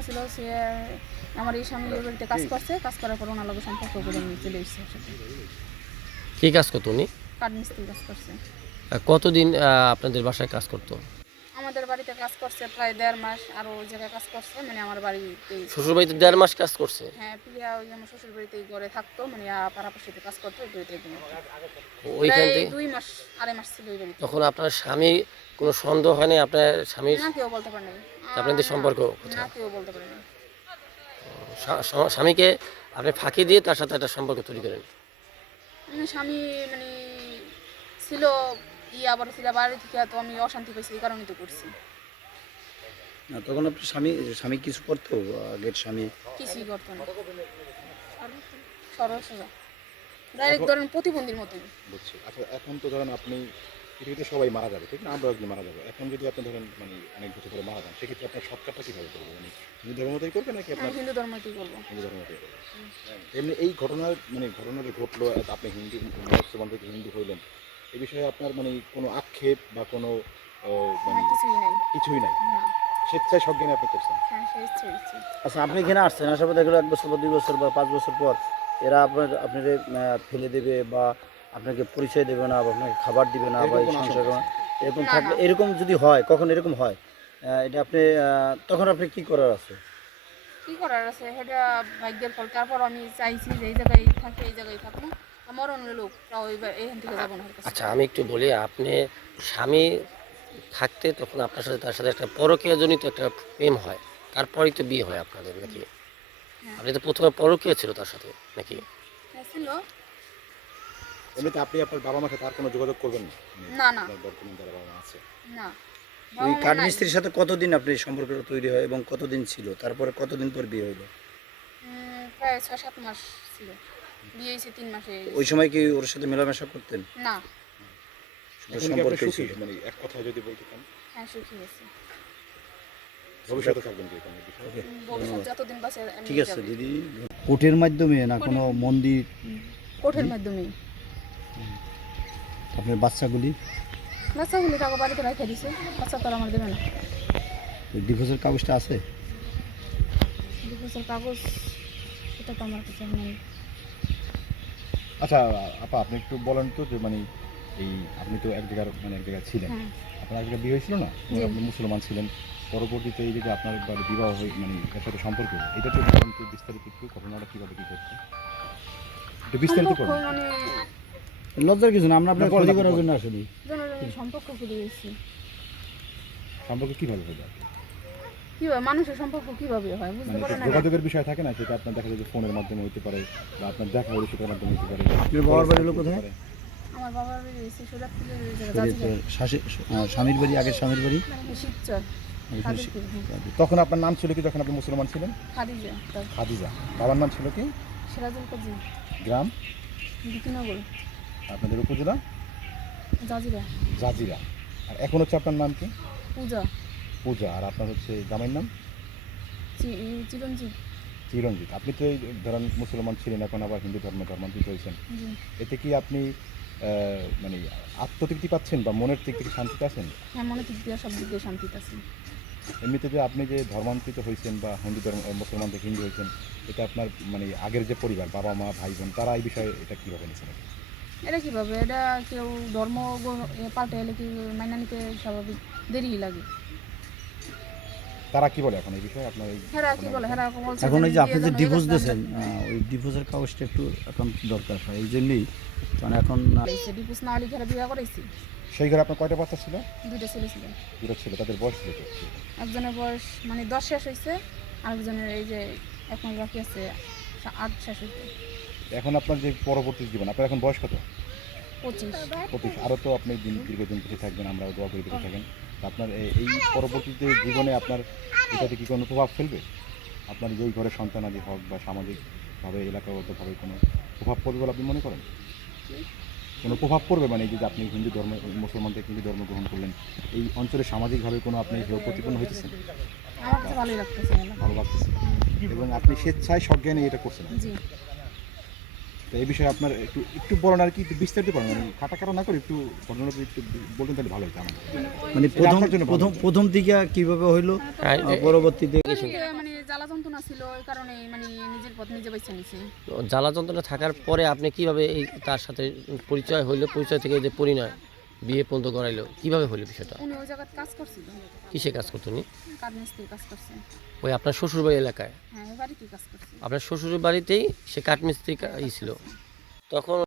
ঘটনা ছিল, সে আমার এই স্বামী ওই বাড়িতে কাজ করছে, কাজ করার পর ওনার লগে সম্পর্ক করে নিয়ে চলে এসেছে সাথে। কি কাজ করতো উনি? কাঠমিস্ত্রি কাজ করছে। কতদিন আপনাদের বাসায় কাজ করতো? আমাদের বাড়িতে কাজ করছে প্রায় 1.5 মাস, আর ওই জায়গায় কাজ করছে মানে আমার বাড়িতেই। শ্বশুর বাড়িতে 1.5 মাস কাজ করছে? হ্যাঁ, প্রিয়া ওই আমার শ্বশুর বাড়িতেই ঘরে থাকতো, মানে পাড়াপাশিতে কাজ করতো ওই বাড়িতে। ওইখান প্রায় থেকে 2 মাস 2.5 মাস ছিল ওই বাড়িতে। তখন আপনার স্বামী কোনো সন্দেহ হয়নি আপনার স্বামীর না, কেউ বলতে পারে নাই। আপনাদের সম্পর্ক না, কোথায়? কেউ বলতে পারে নাই। স্বামীকে আপনি ফাঁকি দিয়ে তার সাথে একটা সম্পর্ক তৈরি করেন? স্বামী মানে ছিল আবার ছিল বাড়ি থেকে, তো আমি অশান্তি পাইছি, এই কারণে তো করছি। না, তখন আপনার স্বামী কিছু করতো? আগের স্বামী কিছুই করতো না, সরল সোজা, ডাইরেক্ট ধরেন প্রতিবন্ধীর মতোই। বুঝছি। আচ্ছা, এখন তো ধরেন আপনি পৃথিবীতে সবাই মারা যাবে, ঠিক না? আমরাও একদিন মারা যাবো। এখন যদি আপনি ধরেন মানে অনেক বছর পরে মারা যান, সেক্ষেত্রে আপনার সৎকারটা কীভাবে করবো? মানে হিন্দু ধর্ম মতোই করবে নাকি আপনার? আমি হিন্দু ধর্মতেই করবো। হিন্দু ধর্ম মতোই করবে। এমনি এই ঘটনা যে ঘটলো, আপনি হিন্দু মুসলমান থেকে হিন্দু হইলেন, এই বিষয়ে আপনার মানে কোনো আক্ষেপ বা কোনো মানে কিছুই নাই। কিছুই নাই, না। স্বেচ্ছায় সজ্ঞানে আপনি করছেন? হ্যাঁ, সেই ইচ্ছে। আচ্ছা, আপনি এখানে আসছেন, আসার পর দেখলো 1 বছর বা 2 বছর বা 5 বছর পর এরা আপনার ফেলে দেবে বা আপনাকে পরিচয় দেবে না বা আপনাকে খাবার দিবে না বা এই সংসার এরকম না, থাকবে, না। এরকম যদি হয়, কখন এরকম হয়, এটা আপনি তখন আপনি কি করার আছে? কি করার আছে, সেটা ভাগ্যের ফল। তারপর আমি চাইছি যে এই জায়গায় থাকে, এই জায়গায় থাকবো, আমার অন্য লোক এখান থেকে যাবো না। আচ্ছা, আমি একটু বলি, আপনি স্বামী থাকতে তখন আপনার সাথে তার সাথে একটা পরকীয়াজনিত একটা প্রেম হয়, তারপরেই তো বিয়ে হয় আপনাদের নাকি? হ্যাঁ। আপনি তো প্রথমে পরকীয়া ছিল তার সাথে নাকি? হ্যাঁ, ছিল। এমনিতে আপনি আপনার বাবা মার সাথে আর কোনো যোগাযোগ করবেন না? না, না। আপনার বর্তমান যারা বাবা মা আছে। না, ওই বাবা মা নাই। কাঠমিস্ত্রির সাথে কতদিন আপনি সম্পর্কটা তৈরি হয় এবং কতদিন ছিল, তারপরে কতদিন পর বিয়ে হলো? প্রায় 6-7 মাস ছিল, বিয়ে হয়েছে 3 মাসে। ওই সময় কি ওর সাথে মেলামেশা করতেন? না। শুধু এখন কি আপনি সম্পর্কেই সুখী? ছিল? মানে এক কথায় যদি বলতে চান, হ্যাঁ, সুখী হয়েছে। ভবিষ্যতে থাকবেন কি কোনো বিষয়ে? ওকে, ভবিষ্যৎ যতদিন বাঁচে এমনি ঠিক আছে যাবে। দিদি। কোর্টের মাধ্যমে না কোনো মন্দির? কোর্টের মাধ্যমে। আপনার বাচ্চাগুলি বাচ্চাগুলি তাকে বাড়িতে রেখে দিছে, বাচ্চা তো আর আমার দেবে না। ডিভোর্সের কাগজটা আছে? ডিভোর্সের কাগজ সেটা তো আমার কাছে নেই। আচ্ছা আপা, আপনি একটু বলেন তো যে মানে এই আপনি তো এক জায়গায় ছিলেন, হ্যাঁ। আপনার এক জায়গায় বিয়ে হয়েছিল না? জি। আপনি মুসলমান ছিলেন, পরবর্তীতে এই যে আপনার একবার বিবাহ হয়ে মানে এর সাথে সম্পর্ক, এটা তো বলেন তো বিস্তারিত একটু, ঘটনাটা কীভাবে কী করছে একটু বিস্তারিত সম্পর্ক করুন। মানে লজ্জার কিছু না, আমরা আপনার না, বলেন ক্ষতি আপনি করার বলেন। জন্য আসেনি। জনের সম্পর্ক খুলে গেছি। সম্পর্ক কীভাবে হয়ে যায়? কিভাবে মানুষের সম্পর্ক কিভাবে হয় বুঝতে মানে পারে না? যোগাযোগের বিষয় থাকে না, সেটা আপনার দেখা যায় যে ফোনের মাধ্যমে হতে পারে বা আপনার দেখা হলে সেটার মাধ্যমে হতে পারে। আপনার বাবার বাড়ি হলো কোথায়? আমার বাবার বাড়ি হয়েছে সোজাপুরের স্বামীর বাড়ি, আগের স্বামীর বাড়ি? শিবচর। খাদিজপুর, হ্যাঁ। তখন আপনার নাম ছিল কি যখন আপনি মুসলমান ছিলেন? খাদিজা, তার খাদিজা। বাবার নাম ছিল কি? সিরাজুল কাজী, গ্রাম? বিকিনগর, আপনাদের উপজেলা? Jazeera, Jazeera. আর এখন হচ্ছে আপনার নাম কি? পূজা, পূজা। আর আপনার হচ্ছে গ্রামের নাম? চিরঞ্জিত। চিরঞ্জিত। আপনি তো এই ধরেন মুসলমান ছিলেন, এখন আবার হিন্দু ধর্মান্তরিত হয়েছেন, জি। এতে কি আপনি মানে আত্মতৃপ্তি পাচ্ছেন বা মনের দিক থেকে শান্তিতে আছেন? হ্যাঁ, মনে দিক দিয়ে সব দিক দিয়ে শান্তিতে আছি। এমনিতে যে আপনি যে ধর্মান্তরিত হয়েছেন বা মুসলমান থেকে হিন্দু হয়েছেন, এটা আপনার মানে আগের যে পরিবার, বাবা মা ভাই বোন, তারা এই বিষয়ে এটা কীভাবে নিয়েছেন? এটা কিভাবে, এটা কেউ ধর্ম পাল্টে এলে কি মাইনা নিতে স্বাভাবিক দেরি লাগে। তারা কি বলে এখন এই বিষয়ে আপনার? হেরা কি বলে, হেরা বলছে এখন এই যে আপনি যে বিয়ে ডিভোর্স যেন দিয়েছেন, ওই ডিভোর্সের কাগজটা একটু এখন দরকার হয়, এই জন্যই। কারণ এখন ডিভোর্স না হলে ঘরে বিয়ে করেছি। সেই ঘরে আপনার কয়টা বাচ্চা ছিল? 2টা ছেলে ছিল। দুটো ছিল। তাদের বয়স কত? একজনের বয়স মানে 10 শেষ হয়েছে, আরেকজনের এই যে 1 মাস বাকি আছে, 8 শেষ হয়েছে। এখন আপনার যে পরবর্তী জীবন, আপনার এখন বয়স কত? 25। 25। আরও তো আপনি দীর্ঘদিন বেঁচে থাকবেন, আমরাও দোয়া করে বেঁচে থাকেন। তা আপনার এই পরবর্তীতে জীবনে আপনার এটাতে কি কোনো প্রভাব ফেলবে? আপনার যেই ঘরে সন্তানাদি হোক বা সামাজিকভাবে এলাকাগতভাবে কোনো প্রভাব পড়বে বলে আপনি মনে করেন? কোনো প্রভাব পড়বে মানে এই যে আপনি মুসলমান থেকে হিন্দু ধর্ম গ্রহণ করলেন, এই অঞ্চলে সামাজিকভাবে কোনো আপনি হেয় প্রতিপন্ন হইতেছেন? আমার কাছে ভালোই লাগতেছে। ভালো লাগতেছে এবং আপনি স্বেচ্ছায় সজ্ঞানে এটা করছেন? জি। তো এই বিষয়ে আপনার একটু একটু বলেন আর কি, একটু বিস্তারিত বলেন, মানে কাটা না করে একটু ঘটনাটা একটু বলতেন তাহলে ভালো হতো আমার। মানে আপনার জন্য ভালো। প্রথম দিকে কিভাবে হইলো হ্যাঁ, পরবর্তীতে মানে জ্বালা যন্ত্রণা ছিল ওই কারণে মানে নিজের পথ নিজে বেছে নিছি। জ্বালা যন্ত্রণা থাকার পরে আপনি কিভাবে এই তার সাথে পরিচয় হইলো, পরিচয় থেকে যে পরিণয় বিয়ে পর্যন্ত করাইলো, কিভাবে হইলো বিষয়টা? উনি ওই জায়গায় কাজ করছিল, কিসে কাজ করতো উনি? কাজ মিস্ত্রি কাজ করছে। ওই আপনার শ্বশুরবাড়ি এলাকায়? হ্যাঁ, ওই বাড়িতেই কাজ করছে। আপনার শ্বশুর বাড়িতেই সে কাঠমিস্ত্রি ছিল তখন?